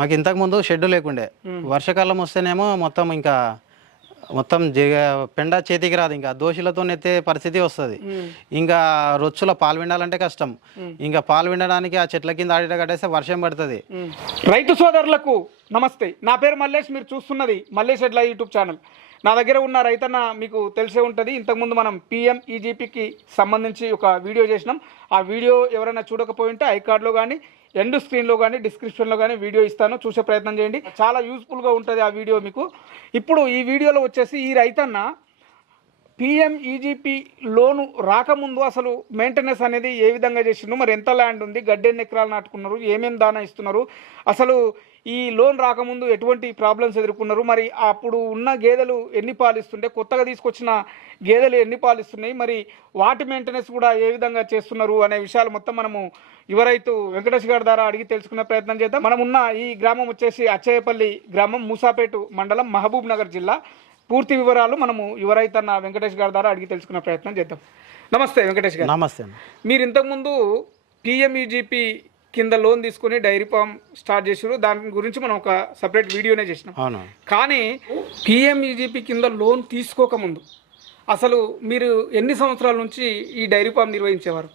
మాకు ఇంతకు ముందు షెడ్ లేకుండే. వర్షాకాలం వస్తేనేమో మొత్తం ఇంకా మొత్తం పెండ చేతికి రాదు ఇంకా దోషులతో ఎత్తే పరిస్థితి వస్తుంది. ఇంకా రొచ్చుల పాలు విండాలంటే కష్టం. ఇంకా పాలు విండడానికి ఆ చెట్ల కింద ఆడిట కట్టేస్తే వర్షం పడుతుంది. రైతు సోదరులకు నమస్తే. నా పేరు మల్లేష్ మీరు చూస్తున్నది మల్లేష్ ఎడ్ల యూట్యూబ్ ఛానల్. నా దగ్గర ఉన్న రైతన్న మీకు తెలిసే ఉంటుంది. ఇంతకుముందు మనం పిఎం ఈజీపీకి సంబంధించి ఒక వీడియో చేసినాం. ఆ వీడియో ఎవరైనా చూడకపోయి ఉంటే ఐ కార్డ్లో కానీ ఎండ్ స్క్రీన్లో కానీ డిస్క్రిప్షన్లో కానీ వీడియో ఇస్తాను. చూసే ప్రయత్నం చేయండి. చాలా యూస్ఫుల్గా ఉంటుంది ఆ వీడియో మీకు. ఇప్పుడు ఈ వీడియోలో వచ్చేసి ఈ రైతన్న పిఎం ఈజీపీ లోను రాకముందు అసలు మెయింటెనెన్స్ అనేది ఏ విధంగా చేసిండు? మరి ఎంత ల్యాండ్ ఉంది? గడ్డి ఎన్ని ఎకరాలు నాటుకున్నారు? ఏమేమి దానా ఇస్తున్నారు? అసలు ఈ లోన్ రాకముందు ఎటువంటి ప్రాబ్లమ్స్ ఎదుర్కొన్నారు? మరి అప్పుడు ఉన్న గేదెలు ఎన్ని పాలు ఇస్తుంటే కొత్తగా తీసుకొచ్చిన గేదెలు ఎన్ని పాలు ఇస్తున్నాయి మరి వాటి మెయింటెనెన్స్ కూడా ఏ విధంగా చేస్తున్నారు? అనే విషయాలు మొత్తం మనము యువరైతు వెంకటేష్ గారి ద్వారా అడిగి తెలుసుకునే ప్రయత్నం చేద్దాం. మనం ఉన్న ఈ గ్రామం వచ్చేసి అచ్చయ్యపల్లి గ్రామం మూసాపేట మండలం మహబూబ్ నగర్ జిల్లా. పూర్తి వివరాలు మనము యువరైతన్న వెంకటేష్ గారి ద్వారా అడిగి తెలుసుకునే ప్రయత్నం చేద్దాం. నమస్తే వెంకటేష్ గారు. నమస్తే అన్న. మీరు ఇంతకుముందు పిఎంఈజీపీ కింద లోన్ తీసుకుని డైరీ ఫామ్ స్టార్ట్ చేసారు దాని గురించి మనం ఒక సపరేట్ వీడియోనే చేసినాం. అవును? కానీ పిఎంఈజీపీ కింద లోన్ తీసుకోకముందు అసలు మీరు ఎన్ని సంవత్సరాల నుంచి ఈ డైరీ ఫామ్ నిర్వహించేవారు?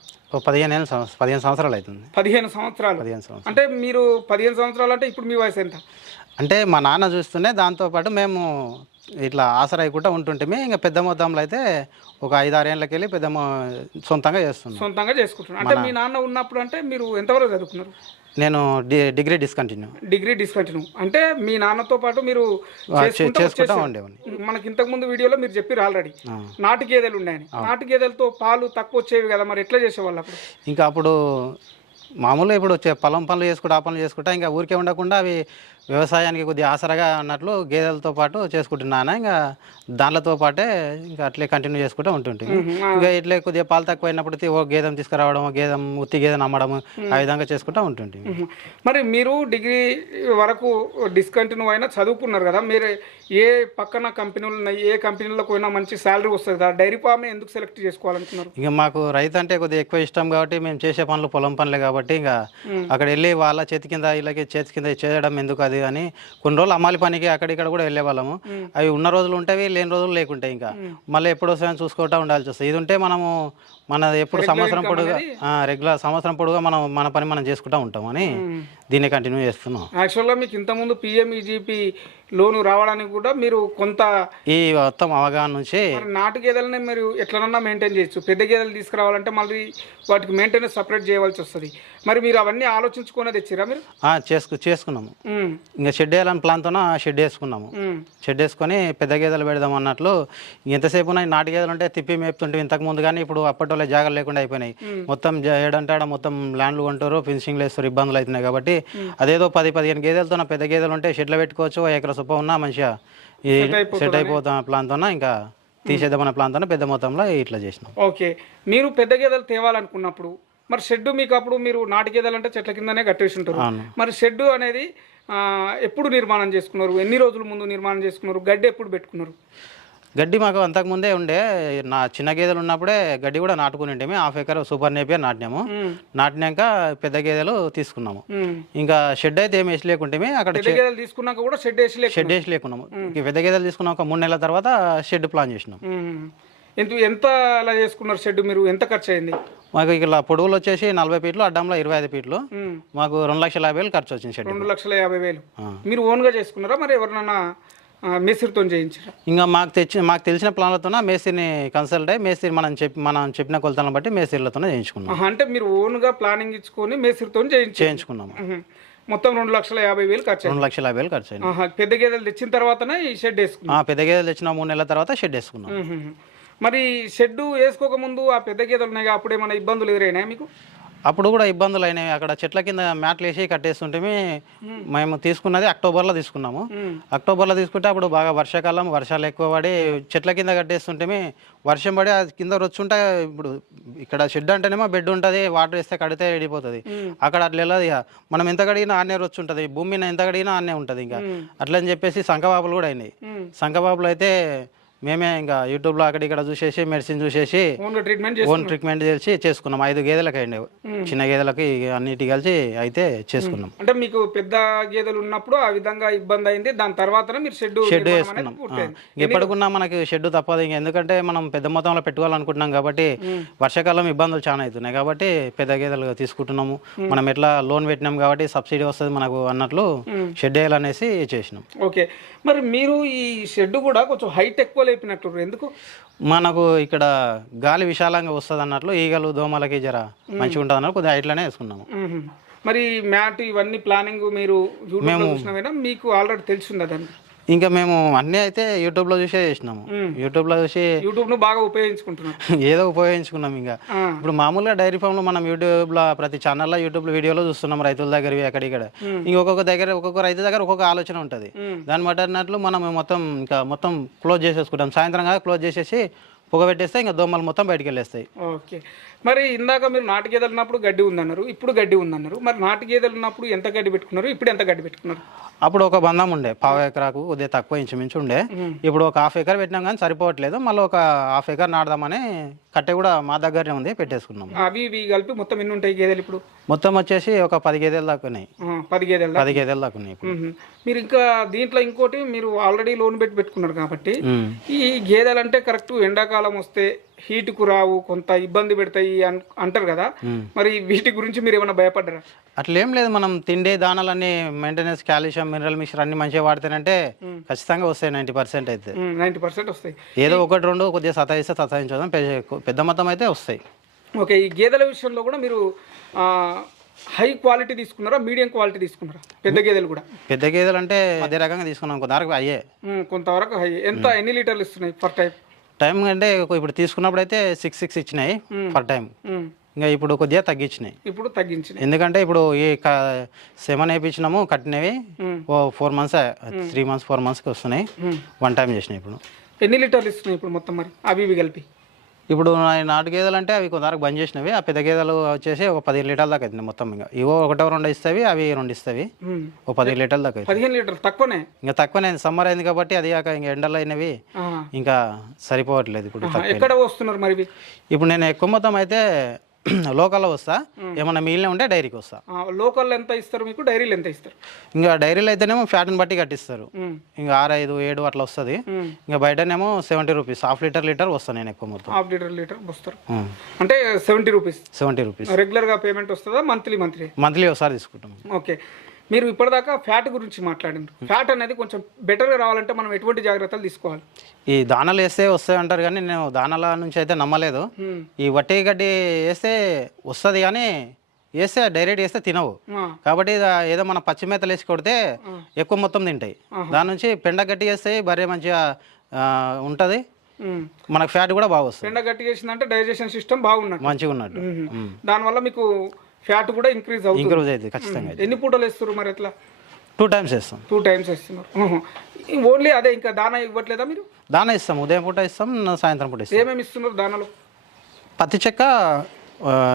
పదిహేను పదిహేను సంవత్సరాలు అవుతుంది. పదిహేను సంవత్సరాలు. పదిహేను సంవత్సరాలు. అంటే మీరు పదిహేను సంవత్సరాలు అంటే ఇప్పుడు మీ వయసు ఎంత? అంటే మా నాన్న చూస్తుండే దాంతోపాటు మేము ఇట్లా ఆసరాయకుండా ఉంటుంటే ఇంకా పెద్ద మొత్తంలో అయితే ఒక ఐదు ఆరు ఏళ్ళకి వెళ్ళి పెద్ద సొంతంగా చేస్తున్నాం. సొంతంగా చేసుకుంటున్నారు. అంటే మీ నాన్న ఉన్నప్పుడు అంటే మీరు ఎంతవరకు చదువుకున్నారు? నేను డిగ్రీ డిస్కంటిన్యూ. Degree discontinue. అంటే మీ నాన్నతో పాటు మీరు చేసుకుంటూ. ఉండేవాడిని. మనకి ఇంతకు ముందు వీడియోలో మీరు చెప్పారు ఆల్రెడీ. నాటు గేదెలు ఉన్నాయని నాటు గేదెలతో పాలు తక్కువ వచ్చేవి కదా మరి ఎట్లా చేసేవాళ్ళు అప్పుడు? ఇంకా అప్పుడు మామూలుగా ఇప్పుడు వచ్చే పొలం పనులు చేసుకుంటా ఆ పనులు చేసుకుంటా ఇంకా ఊరికే ఉండకుండా అవి వ్యవసాయానికి కొద్దిగా ఆసరగా అన్నట్లు గేదెలతో పాటు చేసుకుంటున్నాను ఇంకా దానిలతో పాటే ఇంకా అట్లే కంటిన్యూ చేసుకుంటూ ఉంటుంటుంది ఇంకా ఇట్లే కొద్దిగా పాలు తక్కువ అయినప్పుడు ఓ గేదెం తీసుకురావడం గేదెం ఉత్తి గేదెని అమ్మడం ఆ విధంగా చేసుకుంటూ ఉంటుంటుంది మ్మ్. మరి మీరు డిగ్రీ వరకు డిస్కంటిన్యూ అయినా చదువుకున్నారు కదా మీరు ఏ పక్కన కంపెనీలు ఉన్నాయి ఏ కంపెనీలకు పోయినా మంచి శాలరీ వస్తుంది కదా డైరీ ఫామ్ ఎందుకు సెలెక్ట్ చేసుకోవాలనుకున్నారు? ఇంకా మాకు రైతు అంటే కొద్దిగా ఎక్కువ ఇష్టం కాబట్టి మేము చేసే పనులు పొలం పనులే కాబట్టి ఇంకా అక్కడ వెళ్ళి వాళ్ళ చేతి కింద వీళ్ళకి చేతి కింద చేయడం ఎందుకు అది అని కొన్ని రోజులు అమ్మాలి పనికి అక్కడిక్కడ కూడా వెళ్ళే వాళ్ళము. అవి ఉన్న రోజులు ఉంటాయి లేని రోజులు లేకుంటాయి ఇంకా. మళ్ళీ ఎప్పుడు వస్తాయని చూసుకుంటా ఉండాల్సి వస్తుంది. ఇది ఉంటే మనము మన ఎప్పుడు సంవత్సరం పొడుగా రెగ్యులర్ సంవత్సరం పొడుగా మనం మన పని మనం చేసుకుంటా ఉంటాం అని దీన్ని కంటిన్యూ చేస్తున్నాం. యాక్చువల్గా మీకు ఇంతకుముందు పిఎంఈజీపీ లోను రావడానికి కూడా మీరు కొంత ఈ మొత్తం అవగాహన నుంచి నాటు గేదెలని మీరు ఎట్లనన్నా మెయింటైన్ చేయొచ్చు. పెద్ద గేదెలు తీసుకురావాలంటే మళ్ళీ వాటికి మెయింటెనెన్స్ సపరేట్ చేయవలసి వస్తుంది. మరి మీరు అవన్నీ ఆలోచించుకునే తెచ్చిరా మీరు? చేసుకు చేసుకున్నాము. ఇంకా షెడ్ వేయాలని ప్లాన్తోన షెడ్ వేసుకున్నాము. షెడ్ వేసుకొని పెద్ద గేదెలు పెడదాం అన్నట్లు ఎంతసేపు ఉన్నాయి నాటు గేదెలు ఉంటే తిప్పి మేపుతుంటే ఇంతకు ముందు కానీ ఇప్పుడు అప్పటి వాళ్ళ జాగాలు లేకుండా అయిపోయినాయి. మొత్తం జ- ఏడంటే ఆడ మొత్తం ల్యాండ్లు కొంటారు ఫినిషింగ్లు వేస్తారు ఇబ్బందులు అవుతున్నాయి కాబట్టి అదేదో పది పదిహేను గేదెలతో పెద్ద గేదెలు ఉంటే షెడ్లో పెట్టుకోవచ్చు ఎకర సొప్ప ఉన్నా మంచిగా ఈ సెట్ అయిపోతాం ప్లాన్తోన ఇంకా తీసేద్దామన్న ప్లాన్తోన పెద్ద మొత్తంలో ఇట్లా చేసినాం. ఓకే. మీరు పెద్ద గేదెలు తేవాలనుకున్నప్పుడు మరి షెడ్ మీకు అప్పుడు మీరు నాటు గేదెలు అంటే చెట్ల కిందనే కట్టేసి ఉంటారు. మరి షెడ్ అనేది ఎప్పుడు నిర్మాణం చేసుకున్నారు? ఎన్ని రోజుల ముందు నిర్మాణం చేసుకున్నారు? గడ్డి ఎప్పుడు పెట్టుకున్నారు? గడ్డి మాకు అంతకు ముందే ఉండే నా చిన్న గేదెలు ఉన్నప్పుడే గడ్డి కూడా నాటుకుని ఉంటే హాఫ్ ఎకర్ సూపర్ నేపియర్ నాటినాము. నాటినాక పెద్ద గేదెలు తీసుకున్నాము. ఇంకా షెడ్ అయితే ఏమి వేసి లేకుంటే అక్కడ తీసుకున్నాక కూడా షెడ్ వేసి షెడ్ వేసి లేకున్నాము ఇంక పెద్ద గేదెలు తీసుకున్నాం ఒక మూడు నెలల తర్వాత షెడ్ ప్లాన్ చేసినాం. ఎంత ఎంత అలా చేసుకున్నారు షెడ్ మీరు? ఎంత ఖర్చు అయింది? మాకు ఇలా పొడవులు వచ్చేసి నలభై ఫీట్లు అడ్డంలో ఇరవై ఐదు ఫీట్లు. మాకు రెండు లక్షల యాభై వేలు ఖర్చు వచ్చింది షెడ్. రెండు లక్షల యాభై వేలు. మీరు ఓన్గా చేసుకున్నారా? మరి ఎవరినైనా మేస్త్రితో చేయించారా. ఇంకా మాకు తెచ్చి మాకు తెలిసిన ప్లాన్లతో మేస్త్రిని కన్సల్ట్ అయ్యి మేస్త్రి మనం చెప్పి మనం చెప్పిన కొలతలను బట్టి మేస్త్రిలతోనే చేయించుకున్నాం. అంటే మీరు ఓన్గా ప్లానింగ్ ఇచ్చుకొని మేస్త్రితో చేయించుకున్నాము. మొత్తం రెండు లక్షల యాభై వేలు ఖర్చు. రెండు లక్షల యాభై వేలు ఖర్చు అయింది. పెద్ద గేదెలు తెచ్చిన తర్వాతనే ఈ షెడ్ వేసుకున్నాం. ఆ, పెద్ద గేదెలు తెచ్చిన మూడు నెలల తర్వాత షెడ్ వేసుకున్నాం. మరి షెడ్ వేసుకోక ముందు ఆ పెద్ద గేదెలు ఉన్నాయి అప్పుడు ఏమైనా ఇబ్బందులు ఎదురైనాయా మీకు? అప్పుడు కూడా ఇబ్బందులు అయినాయి. అక్కడ చెట్ల కింద మ్యాట్లు వేసి కట్టేస్తుంటే మేము తీసుకున్నది అక్టోబర్లో తీసుకున్నాము. అక్టోబర్లో తీసుకుంటే అప్పుడు బాగా వర్షాకాలం వర్షాలు ఎక్కువ పడి చెట్ల కింద కట్టేస్తుంటే వర్షం పడి అది కింద రొచ్చుంటే ఇప్పుడు ఇక్కడ షెడ్ అంటేనేమో బెడ్ ఉంటుంది వాటర్ వేస్తే కడితే వెళ్ళిపోతుంది అక్కడ అట్లా వెళ్ళదు ఇక. మనం ఎంత కడిగినా ఆనే రొచ్చు ఉంటుంది భూమి మీద ఎంత కడిగినా ఆనే ఉంటుంది ఇంకా. అట్లా అని చెప్పేసి సంకబాబులు కూడా అయినాయి. మ్మ్. సంకబాబులు అయితే మేమే ఇంకా యూట్యూబ్లో అక్కడ ఇక్కడ చూసేసి మెడిసిన్ చూసేసి ఓన్ ట్రీట్మెంట్ చేసి చేసుకున్నాం. ఐదు గేదెలకు అయింది చిన్న గేదెలకి అన్నిటి కలిసి అయితే చేసుకున్నాం. అంటే మీకు పెద్ద గేదెలు ఉన్నప్పుడు ఆ విధంగా ఇబ్బంది అయింది. దాని తర్వాతనే మీరు షెడ్ షెడ్ వేసుకున్నాం ఎప్పటికున్నా మనకి షెడ్ తప్పదు. ఇంకా ఎందుకంటే మనం పెద్ద మొత్తంలో పెట్టుకోవాలనుకుంటున్నాం కాబట్టి వర్షాకాలం ఇబ్బందులు చాలా అవుతున్నాయి కాబట్టి పెద్ద గేదెలు తీసుకుంటున్నాము. మనం ఎట్లా లోన్ పెట్టినాం కాబట్టి సబ్సిడీ వస్తుంది మనకు అన్నట్లు షెడ్ వేయాలనేసి చేసినాం. ఓకే. మరి మీరు ఈ షెడ్ కూడా కొంచెం హైట్ ఎక్కువ లేపినట్టు ఎందుకు? మనకు ఇక్కడ గాలి విశాలంగా వస్తుంది అన్నట్లు ఈగలు దోమలకి జర మంచిగా ఉంటుంది అన్నట్లు కొద్దిగా ఇట్లానే వేసుకున్నాము. మరి మ్యాట్ ఇవన్నీ ప్లానింగ్ మీరు చూసినా మీకు ఆల్రెడీ తెలిసిందా దాన్ని? ఇంకా మేము అన్నీ అయితే యూట్యూబ్లో చూసే చేసినాము. యూట్యూబ్లో చూసి యూట్యూబ్ను బాగా ఉపయోగించుకుంటున్నారు. ఏదో ఉపయోగించుకున్నాం ఇంకా. ఇప్పుడు మామూలుగా డైరీ ఫామ్లో మనం యూట్యూబ్లో ప్రతి ఛానల్లో యూట్యూబ్ వీడియోలో చూస్తున్నాం రైతుల దగ్గర అక్కడ ఇక్కడ. ఇంకొక దగ్గర ఒక్కొక్క రైతు దగ్గర ఒక్కొక్క ఆలోచన ఉంటుంది. దాన్ని బట్టి అన్నట్లు మనం మొత్తం ఇంకా మొత్తం క్లోజ్ చేసేసుకుంటాం. సాయంత్రం కాదు క్లోజ్ చేసేసి పొగ పెట్టేస్తే ఇంకా దోమలు మొత్తం బయటికి వెళ్ళేస్తాయి ఓకే. మరి ఇందాక మీరు నాటు గేదెలు ఉన్నప్పుడు గడ్డి ఉందన్నారు ఇప్పుడు గడ్డి ఉందన్నారు. మరి నాటు గేదెలు ఉన్నప్పుడు ఎంత గడ్డి పెట్టుకున్నారు ఇప్పుడు ఎంత గడ్డి పెట్టుకున్నారు? అప్పుడు ఒక బంధం ఉండే పావు ఎకరాకు కొద్దిగా తక్కువ ఇంచుమించు ఉండే. ఇప్పుడు ఒక హాఫ్ ఎకర్ పెట్టినాం కానీ సరిపోవట్లేదు మళ్ళీ ఒక హాఫ్ ఎకర్ నాడదామని కట్టె కూడా మా దగ్గరనే ఉంది పెట్టేసుకున్నాం. అవి ఇవి కలిపి మొత్తం ఎన్ని ఉంటాయి గేదెలు ఇప్పుడు? మొత్తం వచ్చేసి ఒక పది గేదెలు దాకా ఉన్నాయి. పది గేదెలు. పది గేదెలు దాకా ఉన్నాయి ఇప్పుడు. మీరు ఇంకా దీంట్లో ఇంకోటి మీరు ఆల్రెడీ లోన్ పెట్టి పెట్టుకున్నారు కాబట్టి. ఈ గేదెలు అంటే కరెక్ట్ ఎండాకాలం వస్తే హీట్కు రావు కొంత ఇబ్బంది పెడతాయి అంటారు కదా. మరి వీటి గురించి మీరు ఏమైనా భయపడ్డారా? అట్లేం లేదు మనం తిండే దానాలన్నీ మెయింటెనెన్స్ కాల్షియం మినరల్ మిక్చర్ అన్ని మంచిగా వాడితేనంటే ఖచ్చితంగా వస్తాయి నైంటీ పర్సెంట్ అయితే. నైంటీ పర్సెంట్ వస్తాయి. ఏదో ఒకటి రెండు కొద్దిగా సతాయిస్తే సతాయించడం పెద్ద- మొత్తం అయితే వస్తాయి. ఓకే ఈ గేదెల విషయంలో కూడా మీరు హై క్వాలిటీ తీసుకున్నారా మీడియం క్వాలిటీ తీసుకున్నారా? పెద్ద గేదెలు కూడా. పెద్ద గేదెలు అంటే అదే రకంగా తీసుకున్నాం కొంతవరకు అయ్యే. కొంతవరకు హై ఎంత ఎన్ని లీటర్లు ఇస్తున్నాయి ఫర్ టైం టైం అంటే ఇప్పుడు తీసుకున్నప్పుడు అయితే సిక్స్ సిక్స్ ఇచ్చినాయి పర్ టైం ఇంకా ఇప్పుడు కొద్దిగా తగ్గించినాయి. ఇప్పుడు తగ్గించినాయి. ఎందుకంటే ఇప్పుడు ఈ సెవెన్ వేయించినాము కట్టినవి ఓ four months three months four మంత్స్కి వస్తున్నాయి. వన్ టైం చేసినాయి ఇప్పుడు. ఎన్ని లీటర్లు ఇస్తున్నాయి ఇప్పుడు మొత్తం మరి? అవి ఇవి కలిపి. ఇప్పుడు నాటు గేదెలు అంటే అవి కొంతవరకు బంద్ చేసినవి ఆ పెద్ద గేదెలు వచ్చేసి ఒక పది లీటర్ల దాకా అవుతుంది మొత్తం ఇంకా ఇవో ఒకటో రెండు ఇస్తావి అవి రెండు ఇస్తావి మ్మ్. ఓ పది లీటర్ల దాకా పదిహేను లీటర్లు తక్కువనే ఇంకా తక్కువనే సమ్మర్ అయింది కాబట్టి అది కాక ఇంకా ఎండలు అయినవి. ఇంకా సరిపోవట్లేదు ఇప్పుడు. ఎక్కడ వస్తున్నారు మరి ఇప్పుడు నేను ఎక్కువ మొత్తం అయితే లోకల్లో వస్తా ఏమన్నా మిగిలిన ఉంటే డైరీకి వస్తా. లోకల్ ఎంత ఇస్తారు మీకు? డైరీలు ఎంత ఇస్తారు? ఇంకా డైరీలో అయితేనేమో ఫ్యాట్ని బట్టి కట్టిస్తారు. ఇంకా ఆరు ఐదు ఏడు అట్లా వస్తుంది. ఇంకా బయటనేమో seventy rupees half litre litre వస్తాను నేను ఎక్కువ మొత్తం. హాఫ్ లీటర్ లీటర్ వస్తారు. అంటే సెవెంటీ రూపీస్. Seventy rupees. రెగ్యులర్గా పేమెంట్ వస్తుందా? Monthly monthly? మంత్లీ ఒకసారి తీసుకుంటాం. ఓకే. మీరు ఇప్పటిదాకా ఫ్యాట్ గురించి మాట్లాడిండ్రు. ఫ్యాట్ అనేది కొంచెం బెటర్గా రావాలంటే మనం ఎటువంటి జాగ్రత్తలు తీసుకోవాలి? ఈ దానాలు వేస్తే వస్తాయి అంటారు కానీ నేను దానాల నుంచి అయితే నమ్మలేదు. మ్మ్. ఈ వట్టి గడ్డి వేస్తే వస్తుంది కానీ వేస్తే డైరెక్ట్ వేస్తే తినవు. కాబట్టి ఏదో మన పచ్చి మేతలు వేసి కొడితే ఎక్కువ మొత్తం తింటాయి. దాని నుంచి పెండ గట్టి వేస్తే బర్రె మంచిగా ఉంటుంది. మనకు ఫ్యాట్ కూడా బాగా వస్తుంది. పెండ గట్టి చేసిందంటే డైజెషన్ సిస్టమ్ బాగున్నట్టు. మంచిగా ఉన్నట్టు. దానివల్ల మీకు ఫ్యాట్ కూడా ఇంక్రీజ్ అవుతుంది. ఇంక్రూజ్ అవుతుంది ఖచ్చితంగా ఎన్ని పూటలు వేస్తారు మరి ఎట్లా టూ టైమ్స్ వేస్తాం. టూ టైమ్స్ వేస్తున్నారు. ఓన్లీ అదే ఇంకా దానా ఇవ్వట్లేదా మీరు? దానా ఇస్తాం ఉదయం పూట ఇస్తాం సాయంత్రం పూట ఇస్తాం. ఏమేమి ఇస్తున్నారు దానాలు? పత్తి చెక్క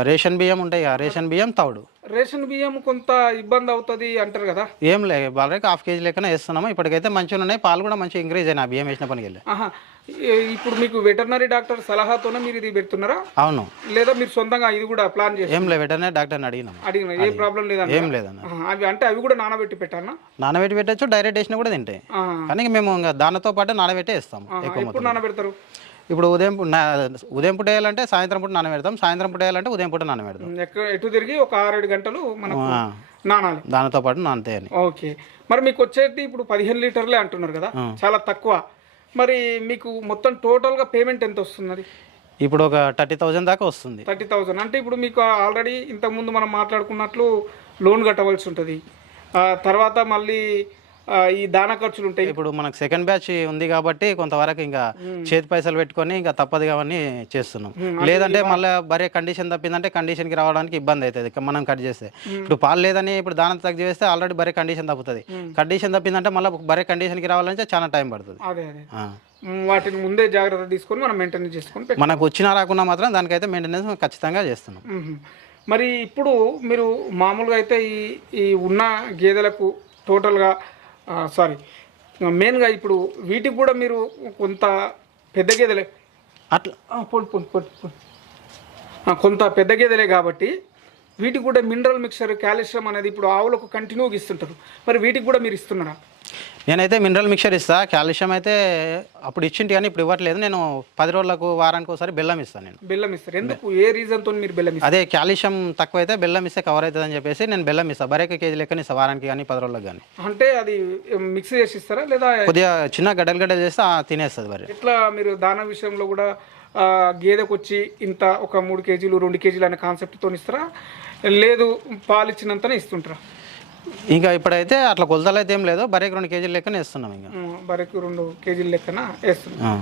రేషన్ బియ్యం ఉంటాయి కదా రేషన్ బియ్యం తౌడు. రేషన్ బియ్యం కొంత ఇబ్బంది అవుతుంది అంటారు కదా? ఏం లే వాళ్ళకి హాఫ్ కేజీ లెక్కన వేస్తున్నాము. ఇప్పటికైతే మంచిగా ఉన్నాయి. పాలు కూడా మంచిగా ఇంక్రీజ్ అయినాయి ఆ బియ్యం వేసిన పనికి వెళ్ళి. ఇప్పుడు మీకు వెటర్నరీ డాక్టర్ సలహాతోనే మీరు ఇది పెడుతున్నారా? అవును. లేదా మీరు సొంతంగా ఇది కూడా ప్లాన్ చేసి ఏం లే వెంటనే డాక్టర్ని అడిగినాము. అడిగిన ఏ ప్రాబ్లం లేదంట ఏం లేదన్న అవి అంటే అవి కూడా నానబెట్టి పెట్టానా నానబెట్టి పెట్టచ్చు డైరెక్ట్ వేసినా కూడా తింటాయి. కానీ మేము ఇంకా దానితో పాటు నానబెట్టే ఇస్తాము ఎక్కువ నానబెడతారు? ఇప్పుడు ఉదయం ఉదయం పూట వేయాలంటే సాయంత్రం పూట నానబెడతాం సాయంత్రం పూట వేయాలంటే ఉదయం పూట నానబెడతాం. ఎక్కడ ఎటు తిరిగి ఒక ఆరేడు గంటలు మనకు ఆ, నానాలి. దానితో పాటు నానతే అని ఓకే. మరి మీకు వచ్చేది ఇప్పుడు పదిహేను లీటర్లే అంటున్నారు కదా చాలా తక్కువ. మరి మీకు మొత్తం టోటల్గా పేమెంట్ ఎంత వస్తుంది ఇప్పుడు ఒక థర్టీ థౌజండ్ దాకా వస్తుంది. థర్టీ థౌజండ్ అంటే ఇప్పుడు మీకు ఆల్రెడీ ఇంతకుముందు మనం మాట్లాడుకున్నట్లు లోన్ కట్టవలసి ఉంటుంది. తర్వాత మళ్ళీ ఈ దాన ఖర్చులు ఉంటాయి ఇప్పుడు మనకు సెకండ్ బ్యాచ్ ఉంది కాబట్టి కొంతవరకు ఇంకా చేతి పైసలు పెట్టుకొని ఇంకా తప్పదు అవన్నీ చేస్తున్నాం. లేదంటే మళ్ళీ బరే కండిషన్ తప్పిందంటే కండిషన్కి రావడానికి ఇబ్బంది అవుతుంది. మనం కట్ చేస్తే. ఇప్పుడు పాలు లేదని ఇప్పుడు దానం తగ్గి చేస్తే ఆల్రెడీ బరే కండిషన్ తప్పుతుంది కండిషన్ తప్పిందంటే మళ్ళీ బరే కండిషన్కి రావాలంటే చాలా టైం పడుతుంది. వాటిని ముందే జాగ్రత్త తీసుకొని మనం మెయింటైన్ చేసుకొని పెట్టాలి. మనకు వచ్చినా రాకున్నా మాత్రం దానికైతే మెయింటెనెన్స్ ఖచ్చితంగా చేస్తున్నాం. మరి ఇప్పుడు మీరు మామూలుగా అయితే ఈ ఈ ఉన్న గేదెలకు టోటల్గా సారీ మెయిన్గా ఇప్పుడు వీటికి కూడా మీరు కొంత పెద్ద గేదెలే. అట్లా. పోండి పోండి పోండి కొంత పెద్ద గేదెలే కాబట్టి వీటికి కూడా మినరల్ మిక్చర్ కాల్షియం అనేది ఇప్పుడు ఆవులకు కంటిన్యూగా ఇస్తుంటారు. మరి వీటికి కూడా మీరు ఇస్తున్నారా? నేనైతే మినరల్ మిక్చర్ ఇస్తా కాల్షియం అయితే అప్పుడు ఇచ్చింటి కానీ ఇప్పుడు ఇవ్వట్లేదు. నేను పది రోజులకు వారానికి ఒకసారి బెల్లం ఇస్తాను నేను. బెల్లం ఇస్తారు. ఎందుకు? ఏ రీజన్తో మీరు బెల్లం అదే కాల్షియం తక్కువ అయితే బెల్లం ఇస్తే కవర్ అవుతుంది అని చెప్పేసి నేను బెల్లం ఇస్తాను బరేక కేజీ లెక్కన ఇస్తా వారానికి కానీ పది రోజులకు కానీ. అంటే అది మిక్స్ చేసి ఇస్తారా లేదా? కొద్దిగా చిన్న గడ్డలు గడ్డలు చేస్తే తినేస్తుంది మరి. ఎట్లా మీరు దాన విషయంలో కూడా గేదెకు వచ్చి ఇంత ఒక మూడు కేజీలు రెండు కేజీలు అనే కాన్సెప్ట్తో ఇస్తారా? లేదు పాలు ఇచ్చినంతనే ఇస్తుంటారా? ఇంకా ఇప్పుడైతే అట్లా కొలతలు అయితే ఏం లేదు. బరేక రెండు కేజీల లెక్కన ఇస్తున్నాం ఇంకా. బరకు రెండు కేజీల లెక్కన వేస్తున్నారు ఆ.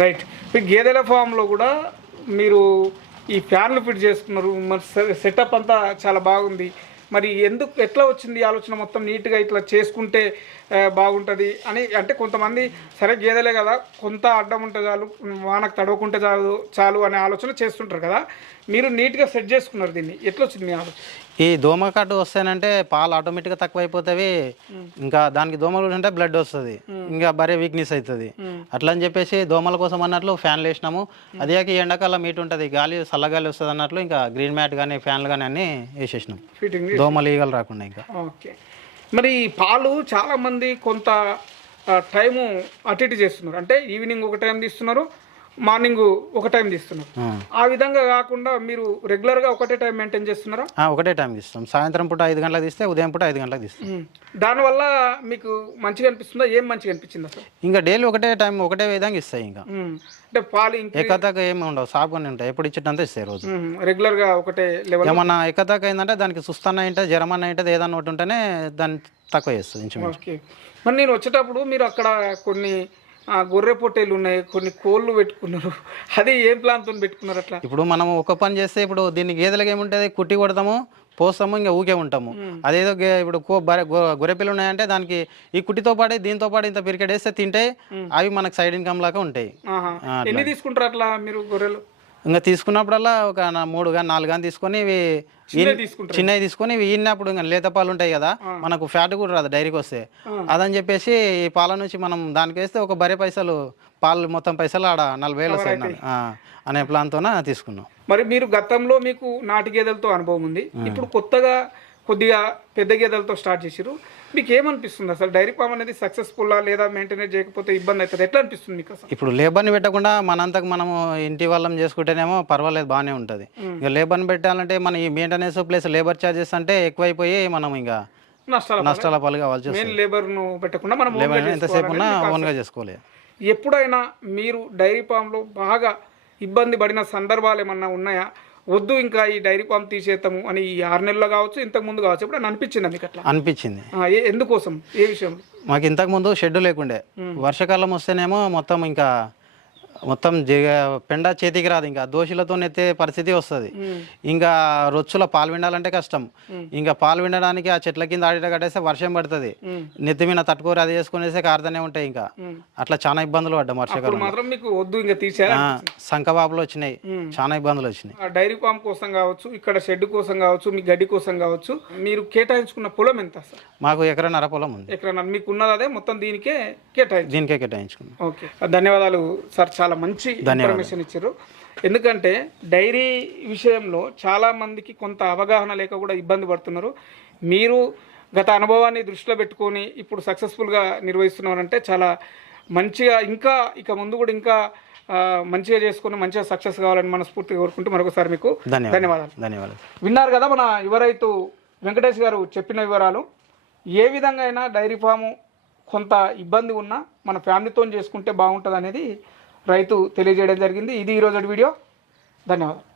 రైట్ మీ గేదెల ఫామ్లో కూడా మీరు ఈ ఫ్యాన్లు ఫిట్ చేసుకున్నారు. మరి సెటప్ అంతా చాలా బాగుంది. మరి ఎందుకు ఎట్లా వచ్చింది ఆలోచన మొత్తం నీట్గా ఇట్లా చేసుకుంటే బాగుంటుంది అని? అంటే కొంతమంది సరే గేదెలే కదా కొంత అడ్డం ఉంటే చాలు వానకు తడవకుంటే చాలు చాలు అనే ఆలోచన చేస్తుంటారు కదా. మీరు నీట్గా సెట్ చేసుకున్నారు దీన్ని. ఎట్లా వచ్చింది మీ ఆలోచన? ఈ దోమకాటు వస్తానంటే పాలు ఆటోమేటిక్గా తక్కువ అయిపోతాయి ఇంకా దానికి దోమలు ఉంటే బ్లడ్ వస్తుంది. ఇంకా బరే వీక్నెస్ అవుతుంది అట్లా అని చెప్పేసి దోమల కోసం అన్నట్లు ఫ్యాన్లు వేసినాము. అదే ఈ ఎండాకాలం మీట్ ఉంటుంది. గాలి చల్లగాలి వస్తుంది అన్నట్లు ఇంకా గ్రీన్ మ్యాట్ కానీ ఫ్యాన్లు కానీ అన్నీ వేసేసినాం. దోమలు ఈగలు రాకుండా ఇంకా. ఓకే. మరి ఈ పాలు చాలా మంది కొంత టైము అటు ఇటు చేస్తున్నారు. అంటే ఈవినింగ్ ఒక టైం తీస్తున్నారు. మార్నింగ్ ఒక టైం తీస్తున్నారు. ఆ. విధంగా కాకుండా మీరు రెగ్యులర్గా ఒకటే టైం మెయింటైన్ చేస్తున్నారా? ఆ, ఒకటే టైం తీస్తాం. సాయంత్రం పూట ఐదు గంటలకు తీస్తే ఉదయం పూట ఐదు గంటలకు తీస్తాం. దానివల్ల మీకు మంచిగా అనిపిస్తుందా? ఏం మంచిగా అనిపించింది ఇంకా డైలీ ఒకటే టైం ఒకటే విధంగా ఇస్తాయి ఇంకా. అంటే పాలు ఇంక ఎక్కతాక ఏమి ఉండవు సాపుకొని ఉంటాయి. ఎప్పుడు ఇచ్చేటంతా ఇస్తాయి రోజు. మ్మ్. రెగ్యులర్గా ఒకటే లెవెల్. ఏమన్నా ఎక్కతాక ఏంటంటే దానికి సుస్తన్న ఏంటే జ్వరం అన్న ఏంటది ఏదన్నా ఒకటి ఉంటేనే దాన్ని తక్కువ చేస్తుంది మరి నేను వచ్చేటప్పుడు మీరు అక్కడ కొన్ని గొర్రె పొట్టేలు ఉన్నాయి కొన్ని కోళ్ళు పెట్టుకున్నారు. అది ఏం ప్లాన్తో పెట్టుకున్నారు అట్లా? ఇప్పుడు మనం ఒక పని చేస్తే ఇప్పుడు దీన్ని గేదెలకు ఏముంటుంది? కుట్టి కొడతాము పోస్తాము ఇంకా ఊకే ఉంటాము. అదేదో ఇప్పుడు గొర్రె పిల్లలు ఉన్నాయంటే దానికి ఈ కుట్టితో పాటు దీంతో పాటు ఇంత పిరికెట్ వేస్తే తింటే అవి మనకు సైడ్ ఇన్కమ్ లాగా ఉంటాయి. ఎన్ని తీసుకుంటారు అట్లా మీరు గొర్రెలు? ఇంకా తీసుకున్నప్పుడల్లా ఒక నా- మూడు కానీ నాలుగు కానీ తీసుకొని ఇవి చిన్నవి తీసుకొని ఇవి ఈనప్పుడు ఇంకా లేత పాలు ఉంటాయి కదా మనకు ఫ్యాట్ కూడా రాదు డైరీకి వస్తే. అదని చెప్పేసి ఈ పాల నుంచి మనం దానికి వేస్తే ఒక బరే పైసలు పాలు మొత్తం పైసలు ఆడ నలభై వేలు వస్తాయి నాకు. ఆ, అనే ప్లాన్తోన తీసుకున్నాం. మరి మీరు గతంలో మీకు నాటు గేదెలతో అనుభవం ఉంది. ఇప్పుడు కొత్తగా కొద్దిగా పెద్ద గేదెలతో స్టార్ట్ చేసిరు మీకు ఏమనిపిస్తుంది అసలు డైరీ ఫామ్ అనేది సక్సెస్ఫుల్లా లేదా మెయింటైన్ చేయకపోతే ఇబ్బంది అవుతుంది? ఎట్లా అనిపిస్తుంది మీకు అసలు? ఇప్పుడు లేబర్ని పెట్టకుండా మనంతకు మనము ఇంటి వాళ్ళం చేసుకుంటేనేమో పర్వాలేదు బాగానే ఉంటుంది. ఇక లేబర్ని పెట్టాలంటే మన ఈ మెయింటెనెన్స్ ప్లస్ లేబర్ ఛార్జెస్ అంటే ఎక్కువైపోయి మనం ఇంకా నష్టాల నష్టాల పాలు కావాల్సి వస్తుంది. మెయిన్ లేబర్ను పెట్టకుండా మనం లేబర్ ఎంతసేపు ఉన్నా ఓన్గా చేసుకోలేదు ఎప్పుడైనా మీరు డైరీ ఫామ్లో బాగా ఇబ్బంది పడిన సందర్భాలు ఏమన్నా ఉన్నాయా? వద్దు ఇంకా ఈ డైరీ ఫామ్ తీసేద్దాము అని ఈ ఆరు నెలల్లో కావచ్చు ఇంతకు ముందు కావచ్చు ఎప్పుడైనా అనిపించిందా మీకు అట్లా? అనిపించింది. ఎందుకోసం? ఏ విషయంలో మాకు ఇంతకు ముందు షెడ్ లేకుండే. వర్షాకాలం వస్తేనేమో మొత్తం ఇంకా మొత్తం పెండ చేతికి రాదు. ఇంకా దోషులతో ఎత్తే పరిస్థితి వస్తుంది. ఇంకా రొచ్చుల పాలు విండాలంటే కష్టం. ఇంకా పాలు విండడానికి ఆ చెట్ల కింద ఆడిట కట్టేస్తే వర్షం పడుతుంది. నెత్తి మీద తట్టుకోరు అది వేసుకునేసే కారుతూనే ఉంటాయి ఇంకా. అట్లా చాలా ఇబ్బందులు పడ్డాం వర్షాకాలం సంకబాబులు వచ్చినాయి. చాలా ఇబ్బందులు వచ్చినాయి. డైరీ ఫామ్ కోసం కావచ్చు ఇక్కడ షెడ్ కోసం కావచ్చు మీ గడ్డి కోసం కావచ్చు మీరు కేటాయించుకున్న పొలం ఎంత మాకు ఎకరన్నర పొలం ఉంది. ఎక్కడ మీకు ఉన్నది అదే మొత్తం దీనికే కేటాయించు దీనికే కేటాయించుకున్నాం. ఓకే. ధన్యవాదాలు సార్. చాలా మంచి ఇన్ఫర్మేషన్ ఇచ్చారు. ఎందుకంటే డైరీ విషయంలో చాలా మందికి కొంత అవగాహన లేక కూడా ఇబ్బంది పడుతున్నారు. మీరు గత అనుభవాన్ని దృష్టిలో పెట్టుకొని ఇప్పుడు సక్సెస్ఫుల్గా నిర్వహిస్తున్నారంటే చాలా మంచిగా ఇంకా ఇక ముందు కూడా ఇంకా మంచిగా చేసుకొని మంచిగా సక్సెస్ కావాలని మనస్ఫూర్తిగా కోరుకుంటూ మరొకసారి మీకు ధన్యవాదాలు. ధన్యవాదాలు. విన్నారు కదా మన యువ రైతు వెంకటేష్ గారు చెప్పిన వివరాలు. ఏ విధంగా అయినా డైరీ ఫాము కొంత ఇబ్బంది ఉన్నా మన ఫ్యామిలీతో చేసుకుంటే బాగుంటుంది అనేది రైతు తెలియజేయడం జరిగింది. ఇది ఈరోజు వీడియో. ధన్యవాదాలు.